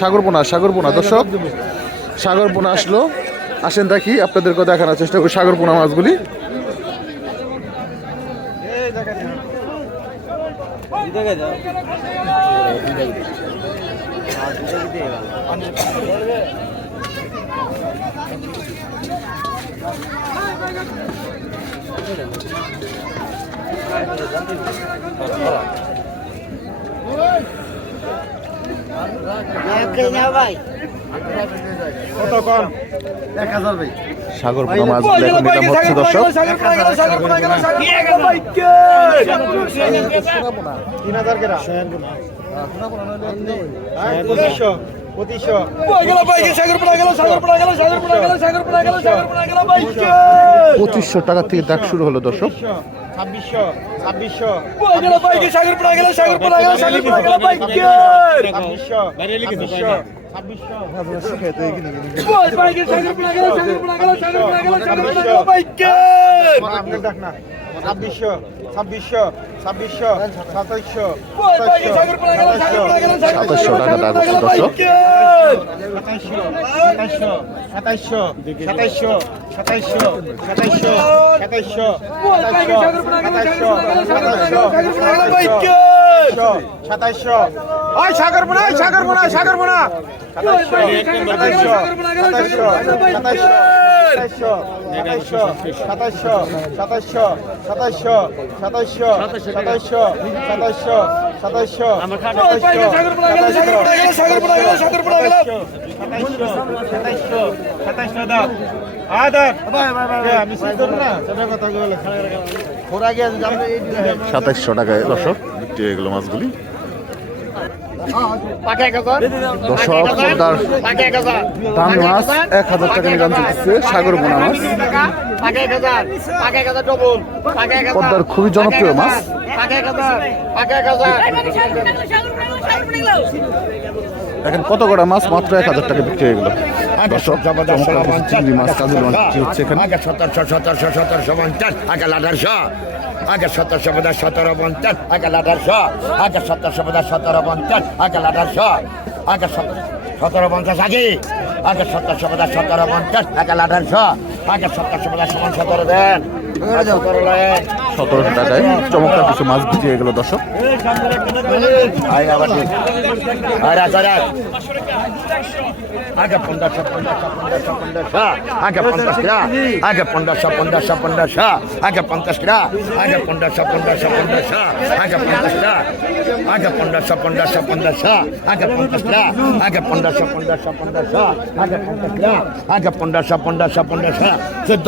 সাগরপোনা সাগরপোনা, দর্শক। সাগরপোনা আসলো। আসেন দেখি আপনাদেরকে দেখানোর চেষ্টা করি সাগর পোনা মাছগুলি। Thank সাগর মাছ হচ্ছে দর্শক পঁচিশশো পঁচিশশো টাকা থেকে ডাক শুরু হলো দর্শক ছাব্বিশশো ছাব্বিশশো সাগর পড়া গেল সাগর পড়া গেল ছাব্বিশশো ছাব্বিশশো ছাব্বিশশো ছাব্বিশশো ছাব্বিশশো দর্শক সাতাইশশো সাতাইশশো সাতাইশশো সাতাইশশো সাতাইশশো সাতাইশশো সাতাইশশো সাতাইশশো ওই সাগর বোনা ওই সাগর বোনা সাগর বোনা সাতাইশশো সাতাইশশো সাতাইশশো সাতাইশশো সাতাইশশো সাতাইশশো সাতাইশশো সাতাইশশো সাতাইশশো সাতাইশশো সাতাইশশো সাতাইশো সাতাইশো সাতাইশো সাতাইশশো টাকায় দর্শক বিক্রি হয়ে গেল মাছগুলি। দর্শক দাম মাছ এক হাজার টাকা নিলাম চলতেছে সাগর বোনা মাছ পদ্মার খুবই জনপ্রিয় মাছ দেখেন কত কটা মাছ মাত্র এক হাজার টাকা বিক্রি হয়ে গেল দর্শক চিংড়ি মাছ কাজুল মাছ হচ্ছে এখানে সতেরোশো সতেরোশো সতেরোশো পঞ্চাশ আগে আঠারোশো আগে সতেরোশো বোধ সতেরো পঞ্চাশ, আগে আঠারোশো আগে সতেরোশো বোধ সতেরো পঞ্চাশ, আগে আঠারোশো আগে সতেরো পঞ্চাশ আগে। আগে সতেরোশো বোধ সতেরো পঞ্চাশ, আগে আঠারোশো আগে সতেরোশো বোধ সমান সতেরো দেন। সতেরো সতেরোশো টাকায় চমৎকার কিছু মাছ ভিজিয়ে গেল দর্শক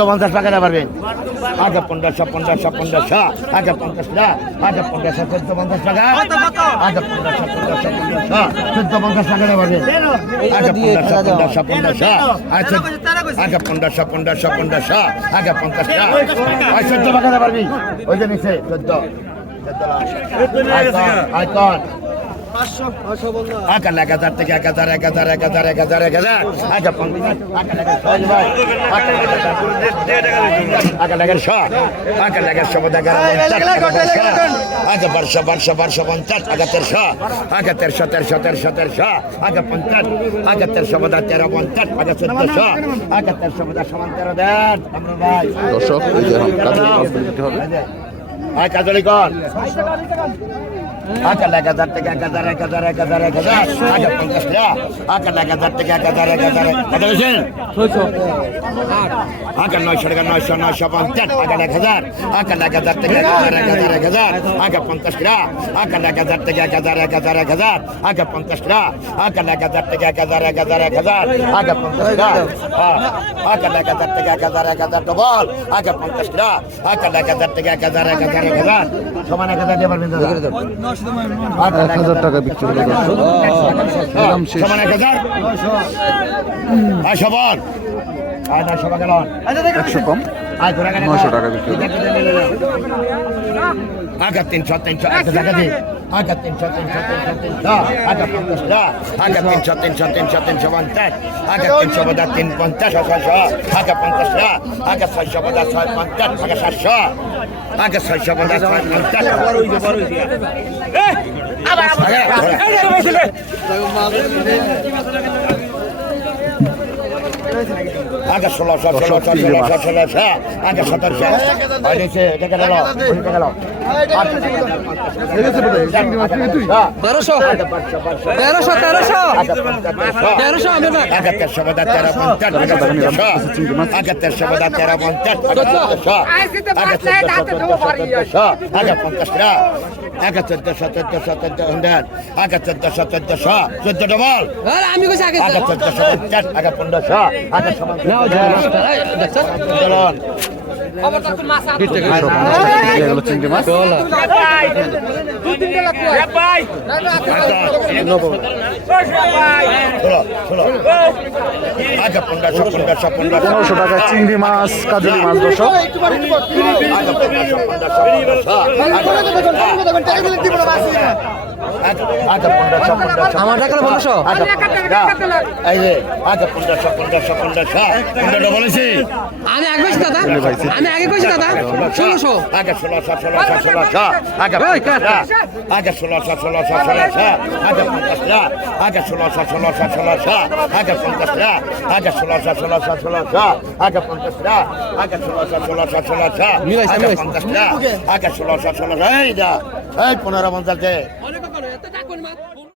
পঞ্চাশ টাকা পারবেন আগে পঞ্চাশ পঞ্চাশ পঞ্চাশ পঞ্চাশ হাজার পঞ্চাশ টাকা হাজার পঞ্চাশ চোদ্দ পঞ্চাশ টাকা হাজার পঞ্চাশ পঞ্চাশ চোদ্দ পঞ্চাশ টাকা নেবে হাজার পঞ্চাশ পঞ্চাশ আচ্ছা আচ্ছা পঞ্চাশ পঞ্চাশ পঞ্চাশ হাজার পঞ্চাশ টাকা। চোদ্দ টাকা পারবি ওই যে নিচে চোদ্দ। চোদ্দ আয়তন আগে এক হাজার থেকে এক হাজার এক হাজার এক হাজার এক হাজার এক হাজার। ভাই আগে লেগে শ আগে লেগে সব আগে বারোশো বারোশো বারোশো পঞ্চাশ আগে তেরোশো। আগে তেরোশো তেরোশো তেরোশো তেরোশো। আগে পঞ্চাশ আগে তেরোশো বোধ তেরো পঞ্চাশ আগে চোদ্দশো। আগে তেরোশো বোধ সমান তেরো দেন আমরা ভাই। দর্শক হবে। আয় আগে এক হাজার থেকে এক হাজার এক হাজার এক হাজার এক হাজার আগে পঞ্চাশ টাকা আগে এক হাজার থেকে এক হাজার এক হাজার কত বেশি আগে নয়শো টাকা নয়শো নয়শো পঞ্চাশ আগে এক হাজার আগে এক হাজার থেকে এক হাজার এক হাজার এক হাজার আগে পঞ্চাশ টাকা আগে এক হাজার থেকে এক হাজার এক হাজার এক হাজার আগে পঞ্চাশ টাকা আগে এক হাজার থেকে এক হাজার এক হাজার এক হাজার আগে পঞ্চাশ টাকা আগে এক হাজার থেকে এক হাজার এক হাজার ডবল আগে পঞ্চাশ টাকা আগে এক হাজার থেকে এক হাজার এক হাজার এক হাজার সমান এক হাজার পারবেন দাদা। এক হাজার। টাকা বিক্রি শেষ। সমান এক হাজার। সবার সবাই গেল। একশো কম। নয়শো টাকা বিক্রি হলো আগে তিনশো তিনশো একটা টাকা দিন আগে তিনশো তিনশো তিনশো তিনশো আগে পঞ্চাশ টাকা। আগে তিনশো তিনশো তিনশো তিনশো পঞ্চাশ। আগে তিনশো বোধা তিন পঞ্চাশ ছয়শো। আগে পঞ্চাশ টাকা। আগে ছয়শো বোধা ছয় পঞ্চাশ আগে সাতশো। আগে ছয়শো বোধা ছয় পঞ্চাশ। আগে ষোলোশো ষোলোশো ষোলোশো ষোলোশো আগে সতেরোশো আগে এটা গেল দেখে গেল তেরোশো। তেরোশো তেরোশো। তেরোশো আমি না আগে তেরোশো বাদা তেরো পঞ্চাশ তেরোশো বাদা তেরো। পঞ্চাশ আগে চোদ্দশো আগে চোদ্দশো চোদ্দশো চোদ্দ হান্ড্রেড আগে চোদ্দশো চোদ্দশো চোদ্দ ডবল আমি কইছি আগে আগে চোদ্দশো। পঞ্চাশ আগে পনেরোশো আগে গেল চিংড়ি মাছ পনেরোশো পনেরোশো পনেরোশো পনেরোশো টাকা চিংড়ি মাছ কাজলি মাছ দর্শক পনেরোশো পনেরোশো পনেরোশো পনেরোশো পনেরোশো আমার টাকা পনেরোশো আগে এই যে আগে পনেরোশো পনেরোশো পনেরোশো পনেরোটা বলেছি আমি আগে কইছি দাদা আমি আগে কইছি দাদা ষোলোশো আগে ষোলোশো ষোলোশো ষোলোশো আগে। আগে ষোলোশো ষোলোশো ষোলোশো আগে পঞ্চাশটা আগে ষোলোশো ষোলোশো ষোলোশো আগে পঞ্চাশটা আগে ষোলোশো ষোলোশো ষোলোশো আগে পঞ্চাশটা আগে ষোলোশো ষোলোশো ষোলোশো আগে। পঞ্চাশটা আগে ষোলোশো ষোলোশো এই যা এই পনেরো পঞ্চাশে